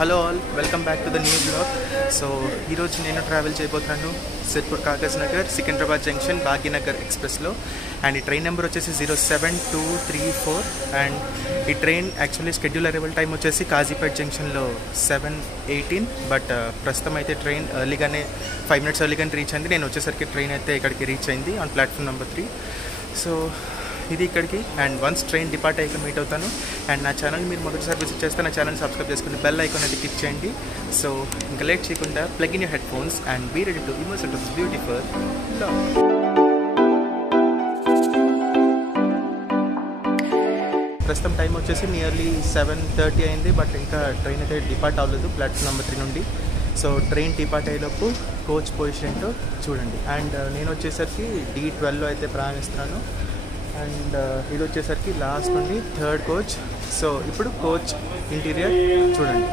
Hello all, welcome back to the new blog. So ఈరోజు నేను travel చేయబోతున్నాను sirpur kagaz nagar secunderabad junction Bhagyanagar Express లో. And ఈ train number వచ్చేసి 07234. And ఈ train actually schedule arrival time వచ్చేసి కాజీపేట్ జంక్షన్లో 7:18. బట్ ప్రస్తుతం అయితే ట్రైన్ ఎర్లీగానే 5 minutes ఎర్లీగానే రీచ్ అయింది. నేను వచ్చేసరికి ట్రైన్ అయితే ఇక్కడికి రీచ్ అయింది ఆన్ ప్లాట్ఫామ్ నెంబర్ 3. సో ఇది ఇక్కడికి. అండ్ వన్స్ ట్రైన్ డిపార్ట్ అయ్యాక మీట్ అవుతాను. అండ్ నా ఛానల్ మీరు మొదటిసారి విజిట్ చేస్తే నా ఛానల్ సబ్స్క్రైబ్ చేసుకుని బెల్ ఐకాన్ అయితే క్లిక్ చేయండి. సో ఇంకా లేట్ చేయకుండా plug in your headphones and be ready to immerse into this beautiful blog. ప్రస్తుతం టైం వచ్చేసి నియర్లీ 7:30 అయింది. బట్ ఇంకా ట్రైన్ అయితే డిపార్ట్ అవ్వలేదు ప్లాట్ఫామ్ నెంబర్ 3 నుండి. సో ట్రైన్ డిపార్ట్ అయ్యేలోపు కోచ్ పొజిషన్ ఏంటో చూడండి. అండ్ నేను వచ్చేసరికి D12లో అయితే ప్రయాణిస్తున్నాను. అండ్ ఇది వచ్చేసరికి లాస్ట్ నుండి 3rd కోచ్. సో ఇప్పుడు కోచ్ ఇంటీరియర్ చూడండి.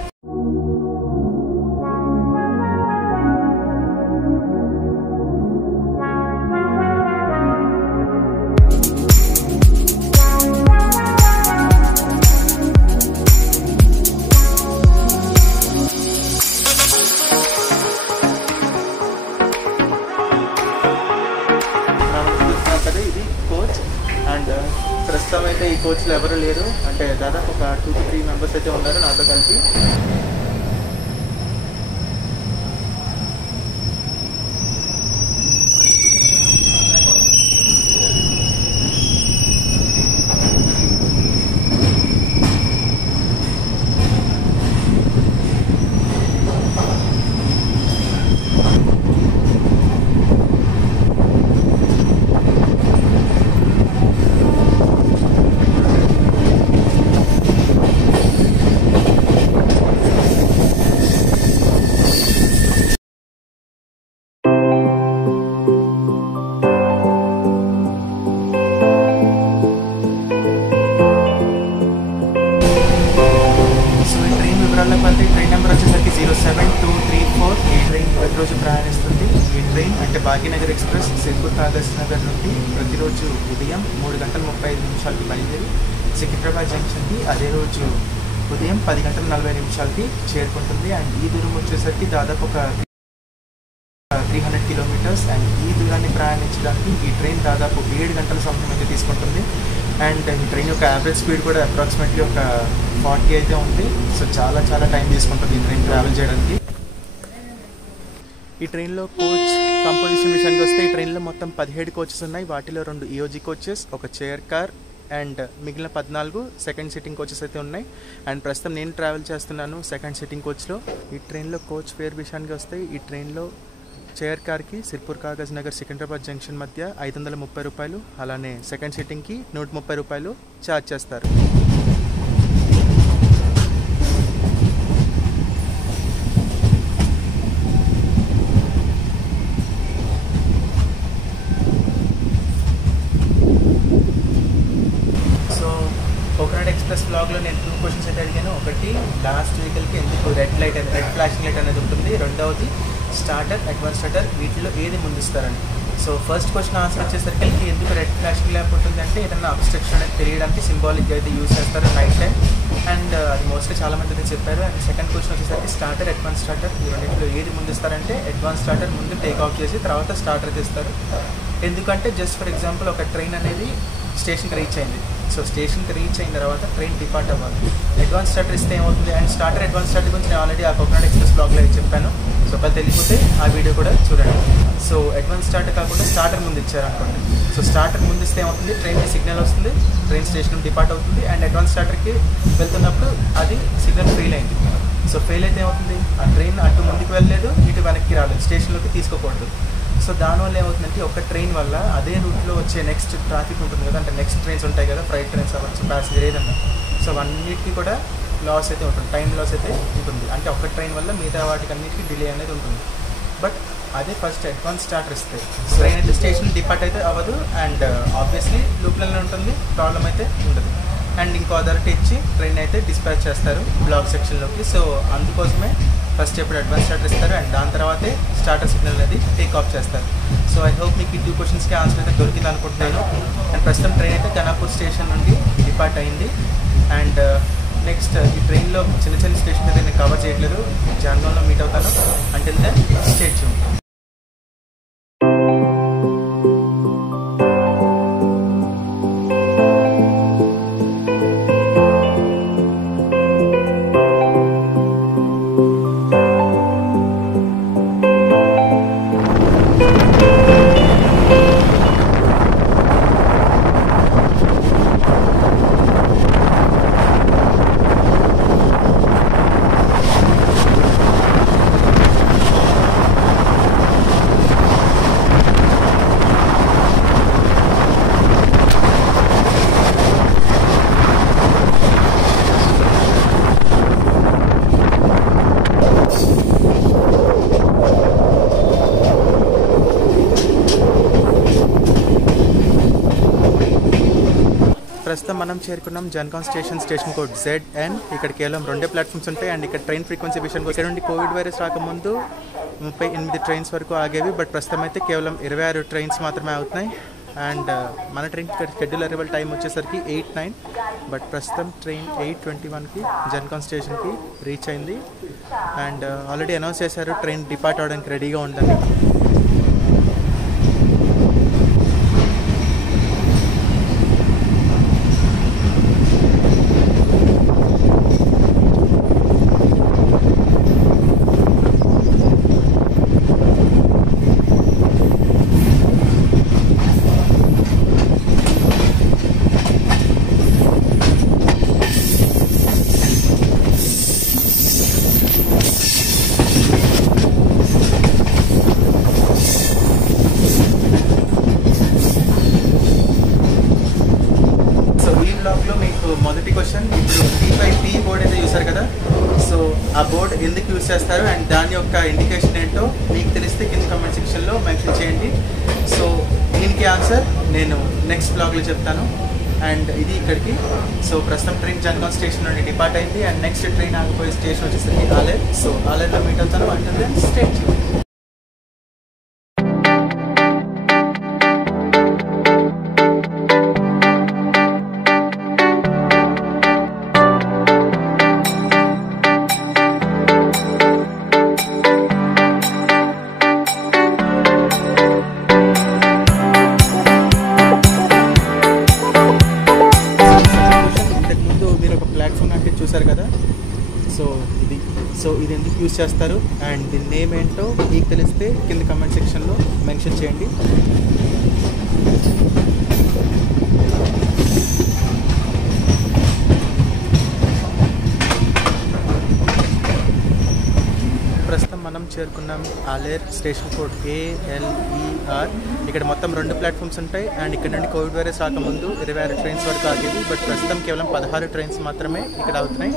ఇది కోచ్. అండ్ ప్రస్తుతం అయితే ఈ కోచ్లో ఎవరు లేరు, అంటే దాదాపు ఒక 2 to 3 మెంబర్స్ అయితే ఉన్నారు నాతో కలిపి. ట్రైన్ నెంబర్ వచ్చేసరికి 07234. ఈ ట్రైన్ ప్రతిరోజు ప్రయాణిస్తుంది. ఈ ట్రైన్ అంటే Bhagyanagar express sirpur kagaz nagar నుండి ప్రతిరోజు ఉదయం 3:35 బయలుదేరి సికింద్రాబాద్ జంక్షన్కి అదే రోజు ఉదయం 10:40 చేరుకుంటుంది. అండ్ ఈ దూరం వచ్చేసరికి దాదాపు ఒక 300 కిలోమీటర్స్. అండ్ ఈ దూరాన్ని ప్రయాణించడానికి ఈ ట్రైన్ దాదాపు 7 గంటల సమయం అయితే తీసుకుంటుంది. అండ్ ఈ ట్రైన్ యొక్క యావరేజ్ స్పీడ్ కూడా అప్రాక్సిమేట్లీ ఒక 40 అయితే ఉంది. సో చాలా టైం తీసుకుంటుంది ఈ ట్రైన్ ట్రావెల్ చేయడానికి. ఈ ట్రైన్లో కోచ్ కంపోజిషన్ విషయానికి వస్తే ఈ ట్రైన్లో మొత్తం 17 కోచెస్ ఉన్నాయి. వాటిలో 2 EOG కోచెస్, ఒక చైర్ కార్ అండ్ మిగిలిన 14 సెకండ్ సిట్టింగ్ కోచెస్ అయితే ఉన్నాయి. అండ్ ప్రస్తుతం నేను ట్రావెల్ చేస్తున్నాను సెకండ్ సిట్టింగ్ కోచ్లో. ఈ ట్రైన్లో కోచ్ ఫేర్ విషయానికి వస్తే ఈ ట్రైన్లో చైర్ కార్కి sirpur kagaz nagar secunderabad junction మధ్య 530 రూపాయలు, అలానే సెకండ్ సిట్టింగ్కి 130 రూపాయలు ఛార్జ్ చేస్తారు. కోకనట్ ఎక్స్ప్రెస్ బ్లాగ్లో నేను 2 క్వశ్చన్స్ అయితే అడిగాను. ఒకటి, లాస్ట్ వెహికల్కి ఎందుకు రెడ్ ఫ్లాషింగ్ లైట్ అనేది ఉంటుంది. రెండవది, స్టార్టర్, అడ్వాన్స్ స్టార్టర్ వీటిలో ఏది ముందుస్తారని. సో ఫస్ట్ క్వశ్చన్ ఆన్సర్ వచ్చేసరికి ఎందుకు రెడ్ ఫ్లాషింగ్ ల్యాంప్ ఉంటుంది అంటే ఏదైనా అబ్స్ట్రక్షన్ అనేది తెలియడానికి సింబాలిక్గా అయితే యూజ్ చేస్తారు నైట్ టైం. అండ్ అది మోస్ట్లీ చాలామంది అయితే చెప్పారు. అండ్ సెకండ్ క్వశ్చన్ వచ్చేసరికి స్టార్టర్, అడ్వాన్స్ స్టార్టర్ ఈ రెండింటిలో ఏది ముందుస్తారంటే అడ్వాన్స్ స్టార్టర్ ముందు టేక్ ఆఫ్ చేసి తర్వాత స్టార్టర్ తీస్తారు. ఎందుకంటే జస్ట్ ఫర్ ఎగ్జాంపుల్ ఒక ట్రైన్ అనేది స్టేషన్కి రీచ్ అయింది. సో స్టేషన్కి రీచ్ అయిన తర్వాత ట్రైన్ డిపార్ట్ అవ్వాలి. అడ్వాన్స్ స్టార్టర్ ఇస్తే ఏమవుతుంది, అండ్ స్టార్టర్ అడ్వాన్స్ స్టార్టర్ గురించి నేను ఆల్రెడీ ఆ కోకనట్ ఎక్స్ప్రెస్ బ్లాగ్లో చెప్పాను. సో ఒకవేళ తెలియకపోతే ఆ వీడియో కూడా చూడండి. సో అడ్వాన్స్ స్టార్టర్ కాకుండా స్టార్టర్ ముందు ఇచ్చారు అనుకోండి. సో స్టార్టర్ ముందు ఇస్తే ఏమవుతుంది, ట్రైన్కి సిగ్నల్ వస్తుంది, ట్రైన్ స్టేషన్ డిపార్ట్ అవుతుంది. అండ్ అడ్వాన్స్ స్టార్టర్కి వెళ్తున్నప్పుడు అది సిగ్నల్ ఫెయిల్ అయింది. సో ఫెయిల్ అయితే ఏమవుతుంది, ఆ ట్రైన్ అటు ముందుకు వెళ్ళలేదు, ఇటు వెనక్కి రాలేదు, స్టేషన్లోకి తీసుకోకూడదు. సో దానివల్ల ఏమవుతుందంటే ఒక ట్రైన్ వల్ల అదే రూట్లో వచ్చే నెక్స్ట్ ట్రాఫిక్ ఉంటుంది కదా, అంటే నెక్స్ట్ ట్రైన్స్ ఉంటాయి కదా, ఫ్రైట్ ట్రైన్స్ అవ్వచ్చు, ప్యాసింజర్ ఏదన్నా. సో అన్నిటికీ కూడా లాస్ అయితే ఉంటుంది, టైం లాస్ అయితే ఉంటుంది. అంటే ఒక ట్రైన్ వల్ల మిగతా వాటికి అన్నిటికీ డిలే అనేది ఉంటుంది. బట్ అదే ఫస్ట్ అడ్వాన్స్ స్టార్టర్ ఇస్తే ట్రైన్ అయితే స్టేషన్ డిపార్ట్ అయితే అవ్వదు. అండ్ ఆబ్వియస్లీ లూప్లలో ఉంటుంది, ప్రాబ్లం అయితే ఉండదు. అండ్ ఇంకో అథారిటీ ఇచ్చి ట్రైన్ అయితే డిస్పాచ్ చేస్తారు బ్లాక్ సెక్షన్లోకి. సో అందుకోసమే ఫస్ట్ ఎప్పుడు అడ్వాన్స్ స్టార్టర్ ఇస్తారు అండ్ దాని తర్వాతే స్టార్టర్ సిగ్నల్ అనేది టేక్ ఆఫ్ చేస్తారు. సో ఐ హోప్ మీకు ఈ 2 క్వశ్చన్స్కి ఆన్సర్ అయితే దొరికింది అనుకుంటున్నాను. అండ్ ప్రస్తుతం ట్రైన్ అయితే కనాపూర్ స్టేషన్ నుండి డిపార్ట్ అయింది. అండ్ నెక్స్ట్ ఈ ట్రైన్లో చిన్న చిన్న స్టేషన్ అయితే నేను కవర్ చేయట్లేదు, జాన్గాన్లో మీట్ అవుతాను. Until then stay tuned. ప్రస్తుతం మనం చేరుకున్నాం జన్గాన్ స్టేషన్ కోడ్ ZN. ఇక్కడ కేవలం 2 ప్లాట్ఫామ్స్ ఉంటాయి. అండ్ ఇక్కడ ట్రైన్ ఫ్రీక్వెన్సీ విషయానికి ఇక్కడ నుండి కోవిడ్ వైరస్ రాకముందు 38 ట్రైన్స్ వరకు ఆగేవి. బట్ ప్రస్తుతం అయితే కేవలం 26 ట్రైన్స్ మాత్రమే అవుతున్నాయి. అండ్ మన ట్రైన్ షెడ్యూల్ అరైవల్ టైం వచ్చేసరికి 8:09. బట్ ప్రస్తుతం ట్రైన్ 8:21కి జన్గాన్ స్టేషన్కి రీచ్ అయింది. అండ్ ఆల్రెడీ అనౌన్స్ చేశారు ట్రైన్ డిపార్ట్ అవడానికి రెడీగా ఉందని. మొదటి క్వశ్చన్, ఇప్పుడు P5P బోర్డ్ అయితే చూసారు కదా, సో ఆ బోర్డ్ ఎందుకు యూజ్ చేస్తారు అండ్ దాని యొక్క ఇండికేషన్ ఏంటో మీకు తెలిస్తే కింద కామెంట్ సెక్షన్లో మెన్షన్ చేయండి. సో దీనికి ఆన్సర్ నేను నెక్స్ట్ బ్లాగ్లో చెప్తాను. అండ్ ఇది ఇక్కడికి. సో ప్రస్తుతం ట్రైన్ జన్గాన్ స్టేషన్ నుండి డిపార్ట్ అయింది. అండ్ నెక్స్ట్ ట్రైన్ ఆగిపోయే స్టేషన్ వచ్చేసరికి ఆలేర్. సో ఆలేర్లో మీట్ అవుతాను. Until then stay tuned. చూసారు కదా, సో ఇది ఎందుకు యూజ్ చేస్తారు అండ్ దీని నేమ్ ఏంటో మీకు తెలిస్తే కింద కామెంట్ సెక్షన్లో మెన్షన్ చేయండి. ప్రస్తుతం మనం చేరుకున్నాం ఆలేర్ స్టేషన్ కోడ్ ALER. ఇక్కడ మొత్తం 2 ప్లాట్ఫామ్స్ ఉంటాయి. అండ్ ఇక్కడ నుండి కోవిడ్ వైరస్ రాకముందు 26 ట్రైన్స్ వరకు ఆగేవి. బట్ ప్రస్తుతం కేవలం 16 ట్రైన్స్ మాత్రమే ఇక్కడ అవుతున్నాయి.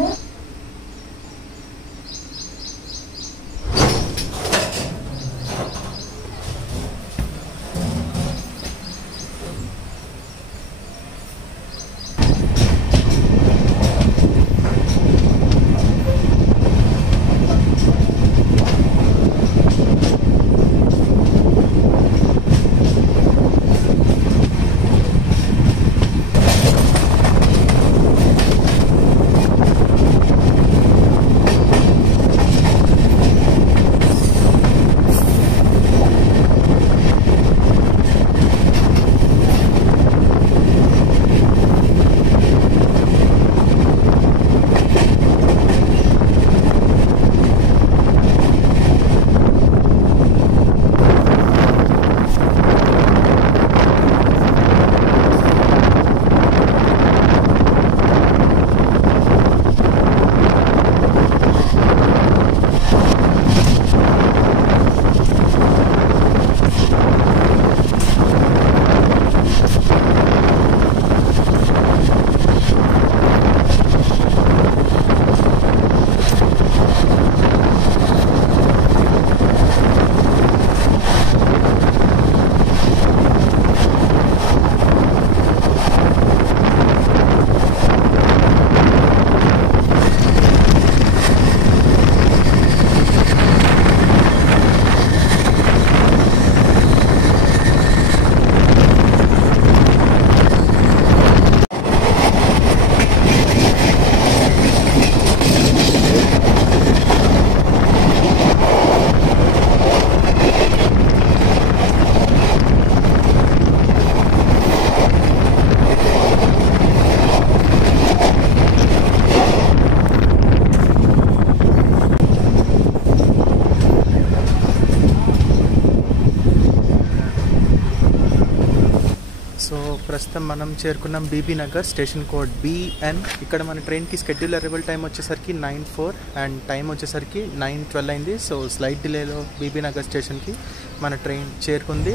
మనం చేరుకున్నాం Bibinagar, station code BN. ఇక్కడ మన ట్రైన్కి స్కెడ్యూల్ అరైవల్ టైం వచ్చేసరికి 9:04 అండ్ టైం వచ్చేసరికి 9:12 అయింది. సో స్లైట్ డిలేలో బీబీ నగర్ స్టేషన్కి మన ట్రైన్ చేరుకుంది.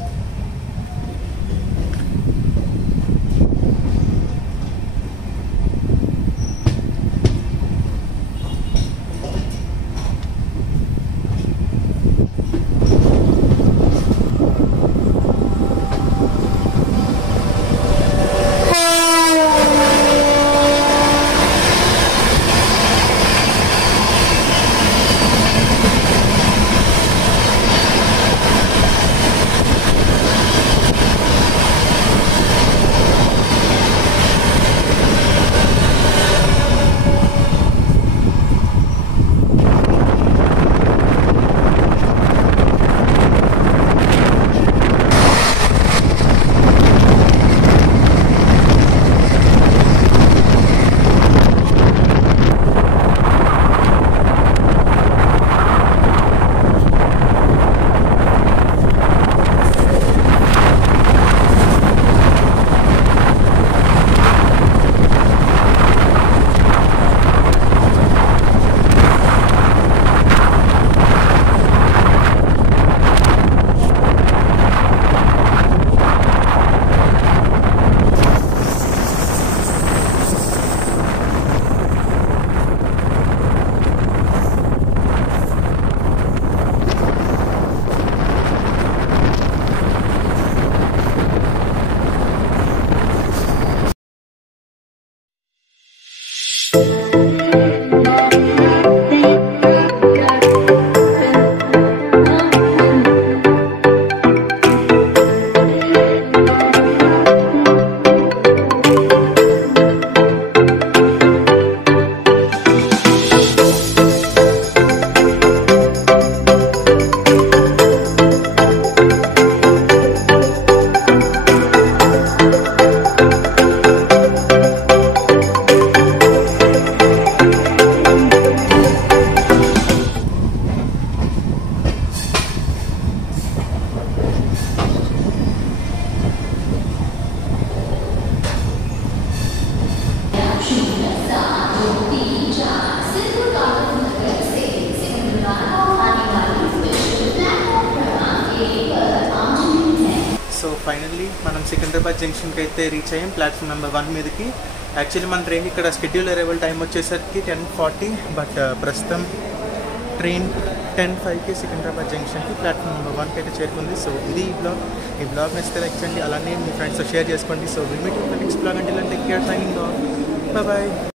సో ఫైనల్లీ మనం సికింద్రాబాద్ జంక్షన్కి అయితే రీచ్ అయ్యాం, ప్లాట్ఫామ్ నెంబర్ 1 మీదకి. యాక్చువల్లీ మన ట్రైన్ ఇక్కడ షెడ్యూల్ అరైవల్ టైం వచ్చేసరికి 10:40, బట్ ప్రస్తుతం ట్రైన్ 10:05కి సికింద్రాబాద్ జంక్షన్కి ప్లాట్ఫామ్ నెంబర్ 1కి అయితే చేరుకుంది. సో ఇది ఈ బ్లాగ్ నచ్చితే లైక్ చేయండి, అలానే మీ ఫ్రెండ్స్తో షేర్ చేసుకోండి. So will meet in the next blog. Until then take care, signing off, bye bye.